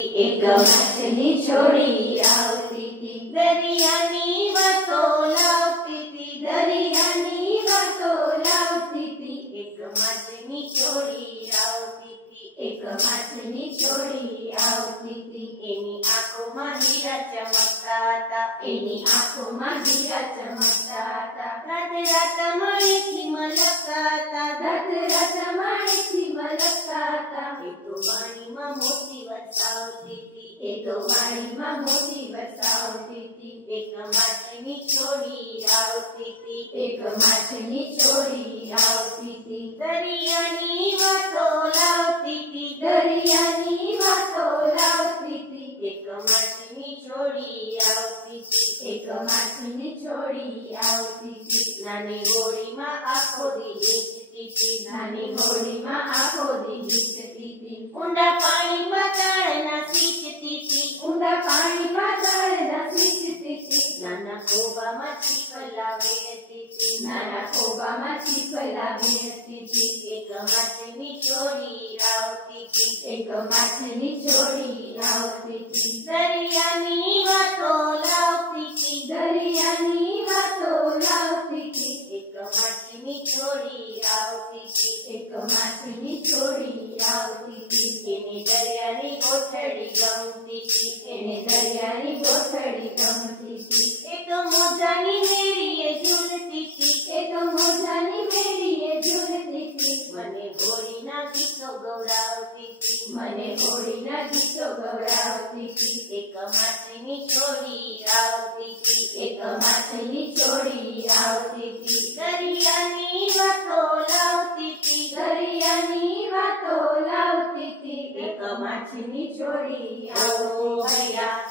एक माछली छोड़ी आवती थी, दरियानी वातो लावती थी, दरियानी वातो लावती थी। एक माछली छोड़ी आवती थी, एक माछली छोड़ी आवती थी। एनी आंखों हीरा चमकता था, एनी आंखों हीरा चमकता था। रात रात मणिથી મલકતા था, રાત રાત મણિથી મલકતા था। એ તો વાણીમાં મોતી વરસાવતી थी, એ તો વાણીમાં મોતી વરસાવતી थी। એક માછલી છોડી આવતી थी, એક માછલી છોડી આવતી थी। દરિયાની વાતો લાવતી थी, દરિયાની વાતો લાવતી थी। એક માછલી છોડી આવતી थी, એક માછલી છોડી આવતી थी। નાની હોડીમાં આખો દી વીંચતી थी, નાની હોડીમાં આખો દી વીંચતી थी। ઊંડા પાણીમાં તળના સીંચતી थी, ઊંડા પાણીમાં તળના સીંચતી थी। નાના ખોબામાં છીપલા વેણતી थी, નાના ખોબામાં છીપલા વેણતી थी। એક માછલી છોડી આવતી थी, એક માછલી છોડી આવતી थी। દરિયાની વાતો લાવતી थी, દરિયાની વાતો લાવતી थी। એક માછલી છોડી આવતી थी, એક માછલી છોડી આવતી थी। એને દરિયાની કોથળી ગમતી थी, એને દરિયાની કોથળી ગમતી थी। એ તો મોજાની મેરીએ ઝૂલતી थी, એ તો મોજાની મેરીએ ઝૂલતી थी। મને ઘોડીના ગીતો ગવડાવતી थी, મને ઘોડીના ગીતો ગવડાવતી थी। એક માછલી છોડી આવતી थी, એક માછલી છોડી આવતી थी। દરિયાની વાતો લાવતી थी, દરિયાની વાતો લાવતી थी। એક માછલી છોડી આવતી હૈયા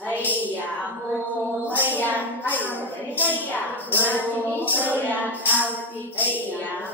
હૈયા હો હૈયા હૈયા માછલી છોડી આવતી હૈયા